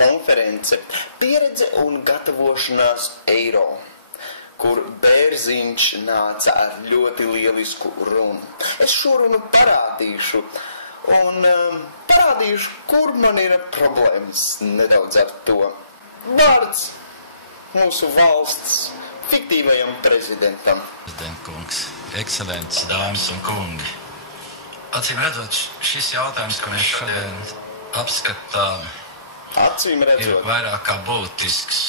konference Pieredze un gatavošanās eiro, kur Bērziņš nāca ar ļoti lielisku runu. Es šo runu parādīšu un parādīšu, kur man ir problēmas nedaudz ar to. Vārds mūsu valsts fiktīvajam prezidentam. Prezidentkungs, ekscelences, dāmas un kungi. Acīm redzot, šis jautājums, ko mēs šodien apskatām, ir vairāk kā būtisks.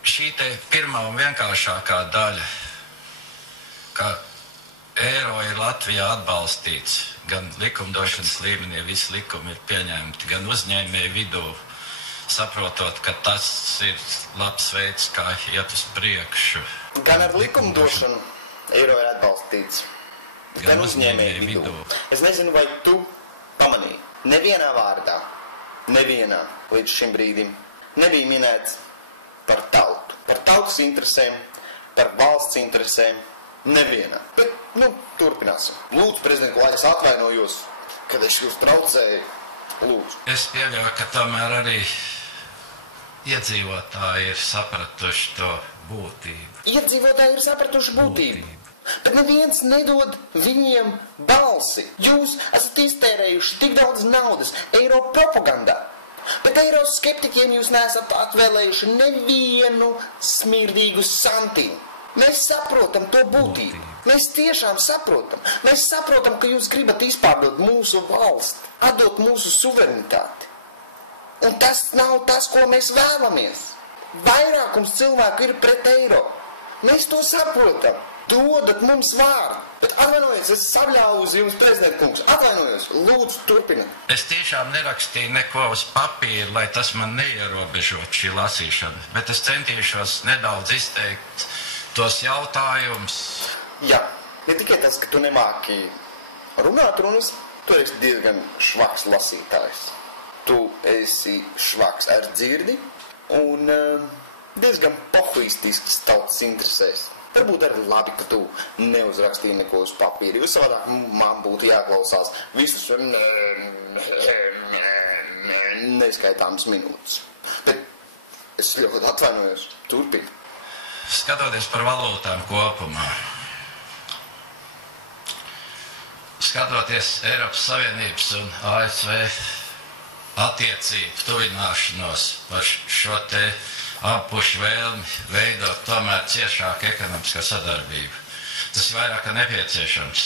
Šī te pirmā un vienkāršākā daļa, ka eiro ir Latvijā atbalstīts, gan likumdošanas līmenī visi likumi ir pieņemti, gan uzņēmēju vidū, saprotot, ka tas ir labs veids, kā iet uz priekšu. Gan ar likumdošanu eiro ir atbalstīts, gan uzņēmēju vidū. Es nezinu, vai tu pamanīji, nevienā vārdā, nevienā līdz šim brīdim nebija minēts par tautu, par tautas interesēm, par valsts interesēm, nevienā. Bet, turpināsim. Lūdzu, prezident, lai es atvainojos, kad es jūs traucēju. Lūdzu. Es pieļauju, ka tomēr arī iedzīvotāji ir sapratuši to būtību. Iedzīvotāji ir sapratuši būtību. Bet neviens nedod viņiem balsi. Jūs esat iztērējuši tik daudz naudas eiro propagandā. Bet eiro skeptiķiem jūs neesat atvēlējuši nevienu smirdīgu santīmu. Mēs saprotam to būtību. Mēs tiešām saprotam. Mēs saprotam, ka jūs gribat izpārdot mūsu valsti, atdot mūsu suverenitāti. Un tas nav tas, ko mēs vēlamies. Vairākums cilvēku ir pret eiro. Mēs to saprotam. Dodat mums vārdu. Bet atvainojies, es sabļāvu uz jums, prezident kungs. Atvainojos, lūdzu, turpiniet. Es tiešām nerakstīju neko uz papīra, lai tas man neierobežot šī lasīšana. Bet es centīšos nedaudz izteikt tos jautājumus. Jā, ne tikai tas, ka tu nemāki runāt runas, tu esi diezgan švaks lasītājs. Tu esi švaks ar dzirdi un diezgan pohuistisks tautas interesēs. Varbūt arī labi, ka tu neuzrakstīji neko uz papīri, jo savādāk man būtu jāklausās visus neskaitāmas minūtes. Bet es ļoti atvainojos. Turpini. Skatoties par valūtām kopumā, skatoties Eiropas Savienības un ASV attiecību tuvināšanos par šo te apušu vēlmi veidot tomēr ciešāku ekonomiskā sadarbību. Tas ir vairāk kā nepieciešams.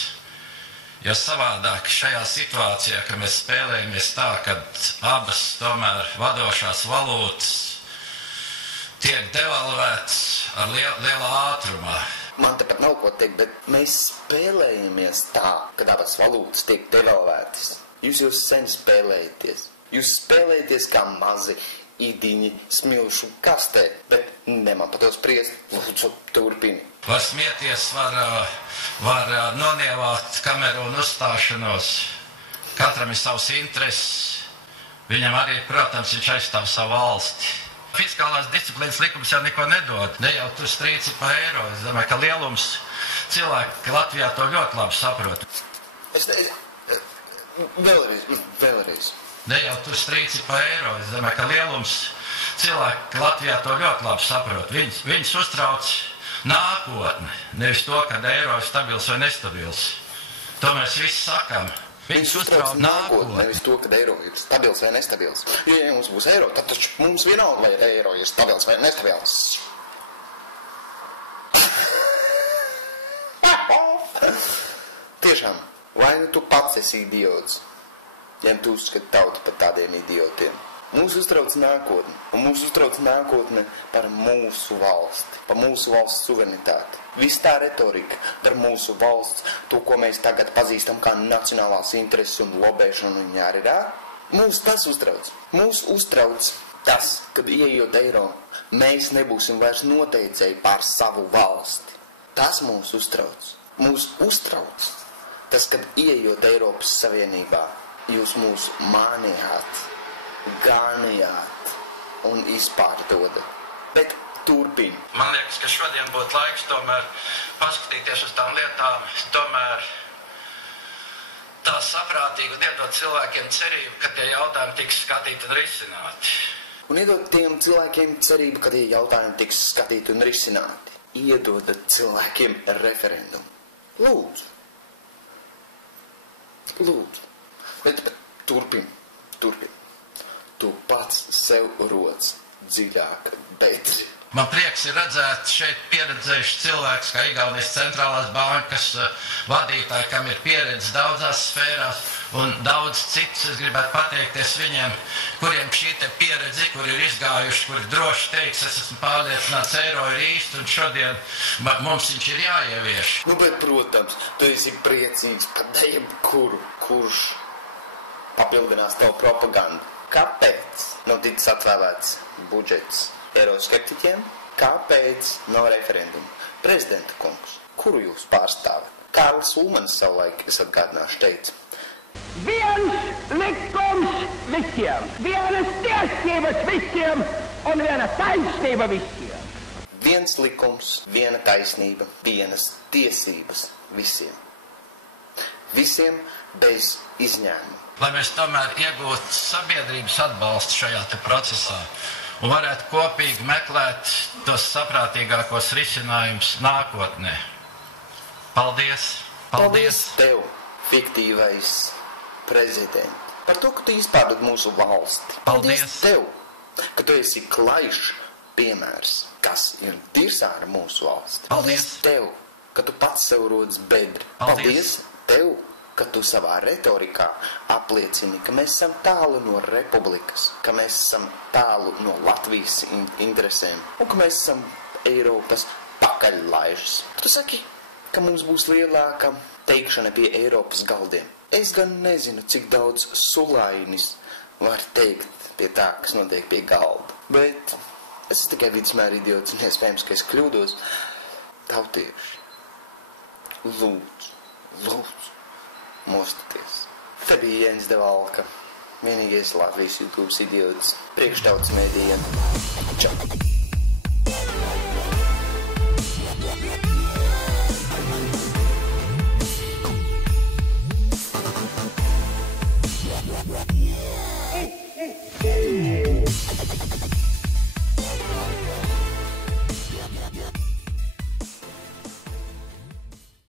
Jo savādāk šajā situācijā, ka mēs spēlējamies tā, kad abas tomēr vadošās valūtas tiek devalvētas ar lielā ātrumā. Man tepat nav ko teikt, bet mēs spēlējamies tā, kad abas valūtas tiek devalvētas. Jūs jau sen spēlējaties. Jūs spēlējaties kā mazi idiņi smilšu kastē, bet neman par to spriest. Lūdzu, turpini. Var smieties, var nonievāt Kamerūnu uzstāšanos. Katram ir savs intereses. Viņam arī, protams, viņš aizstāv savu valsti. Fiskālās disciplīnas likums jau neko nedod. Ne jau tur strīds ir pa eiro. Es domāju, ka lielums cilvēki Latvijā to ļoti labi saprot. Vēlreiz. Ne jau tur strīds ir pa eiro. Es domāju, ka lielums cilvēki Latvijā to ļoti labi saprot. Viņus uztrauc nākotne, nevis to, kad eiro ir stabils vai nestabils. To mēs visi sakam. Viņus uztrauc nākotne, nevis to, kad eiro ir stabils vai nestabils. Jo, ja mums būs eiro, tad taču mums vienalga, vai eiro ir stabils vai nestabils. Tiešām, vai nu tu pats esi idiots, ja tu uzskati tautu par tādiem idiotiem. Mūs uztrauc nākotne, un mūs uztrauc nākotne par mūsu valsti, par mūsu valsts suverenitāti. Viss tā retorika par mūsu valsts, to, ko mēs tagad pazīstam kā nacionālās intereses un lobēšanu un jārīdā, mūs tas uztrauc. Mūs uztrauc tas, kad ieejot eiro, mēs nebūsim vairs noteicēji pār savu valsti. Tas mūs uztrauc. Mūs uztrauc tas, kad ieejot Eiropas Savienībā, jūs mūs mānījāt, ganījāt un izpārdodat. Bet turpini. Man liekas, ka šodien būtu laiks tomēr paskatīties uz tām lietām, tomēr tā saprātīgi un iedot cilvēkiem cerību, ka tie jautājumi tiks skatīti un risināti. Un iedot tiem cilvēkiem cerību, ka tie jautājumi tiks skatīti un risināti. Iedodat cilvēkiem referendumu. Lūdzu. Lūdzu. Bet turpin. Tu pats sev roc dziļāk, bedri. Man prieks ir redzēt šeit pieredzējuši cilvēks, kā Igaunijas centrālās bankas vadītāji, kam ir pieredze daudzās sfērās un daudz citus. Es gribētu pateikties viņiem, kuriem šī te pieredze, kur ir izgājuši, kuri droši teiks, es esmu pārliecināts, eiro ir īsti un šodien mums viņš ir jāievieš. Nu, bet, protams, tu esi priecīgs par jebkuru, kurš papildinās tavu propagandu. Kāpēc nav ticis atvēlēts budžets eiroskeptiķiem? Kāpēc nav referendumu? Prezidenta kungs, kuru jūs pārstāvat? Kārlis Ulmanis savulaik, es atgādināšu, teica. Viens likums visiem, vienas tiesības visiem un viena taisnība visiem. Viens likums, viena taisnība, vienas tiesības visiem. Visiem bez izņēmuma. Lai mēs tomēr iegūtu sabiedrības atbalstu šajā te procesā un varētu kopīgi meklēt tos saprātīgākos risinājumus nākotnē. Paldies! Paldies tev, fiktīvais prezident, par to, ka tu izpārdod mūsu valsti. Paldies tev, ka tu esi klaišs piemērs, kas ir tirsā ar mūsu valsti. Paldies tev, ka tu pats sev rodas bedri. Paldies tev, ka tu savā retorikā apliecini, ka mēs esam tālu no republikas, ka mēs esam tālu no Latvijas interesēm un ka mēs esam Eiropas pakaļlaižas. Tu saki, ka mums būs lielāka teikšana pie Eiropas galdiem. Es gan nezinu, cik daudz sulainis var teikt pie tā, kas notiek pie galda. Bet es esmu tikai vidusmēra idiots un iespējams, ka es kļūdos. Tautieši, lūdzu, mostaties. Te bija Jens de Valka, vienīgais Latvijas YouTube idiots, priekštautas mēdījiem. Čau!